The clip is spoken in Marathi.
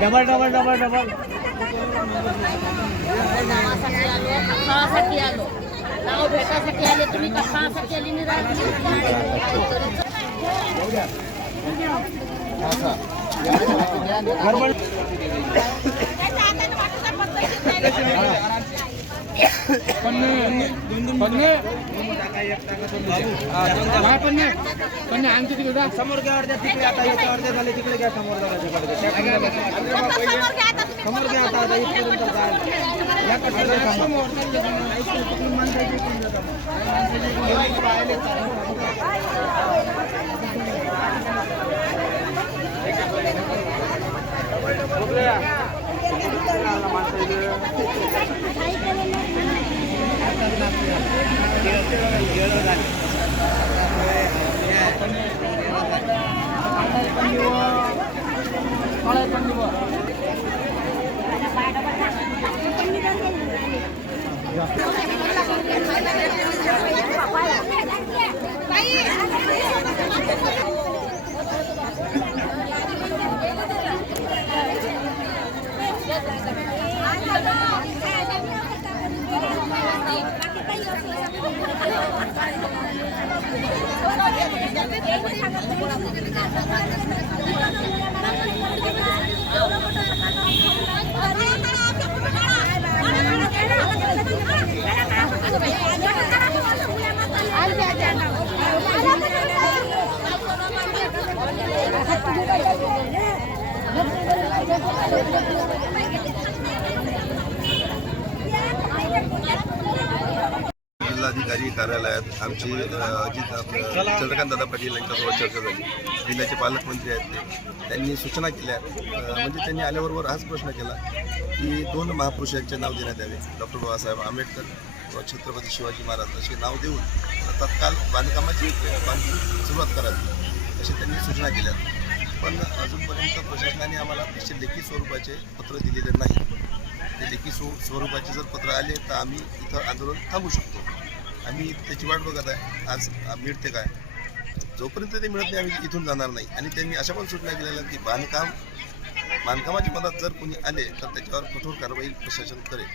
Double double double double. नावासाठी आलो. का खावासाठी आलो नाव भेटासाठी आले तुम्ही का खावासाठी आली समोर घ्या अर्ध्या तिकडे आता याच्या अर्ध्या झाले तिकडे घ्या समोर समोर घ्या आता आता इथपर्यंत या कट्ट्याला समोर. 白衣，白衣。जिल्हाधिकारी कार्यालयात आमची अजित चंद्रकांत दादा पाटील यांच्यासोबत चर्चा झाली. जिल्ह्याचे पालकमंत्री आहेत ते. त्यांनी सूचना केल्या. म्हणजे त्यांनी आल्याबरोबर हाच प्रश्न केला की दोन महापुरुषांचे नाव देण्यात यावे. डॉक्टर बाबासाहेब आंबेडकर व छत्रपती शिवाजी महाराज असे नाव देऊन तत्काल बांधकामाची बांधकाम सुरुवात करावी अशी त्यांनी सूचना केल्या. पण अजूनपर्यंत प्रशासनाने आम्हाला तसे लेखी स्वरूपाचे पत्र दिलेले नाही. ते लेखी स्व स्वरूपाचे जर पत्र आले तर आम्ही इथं आंदोलन थांबू शकतो. आम्ही त्याची वाट बघत आहे. आज मिळते काय? जोपर्यंत ते मिळत नाही आम्ही इथून जाणार नाही. आणि त्यांनी अशा पण सूचना केलेल्या की बांधकाम बांधकामाची मदत जर कोणी आले तर त्याच्यावर कठोर कारवाई प्रशासन करेल.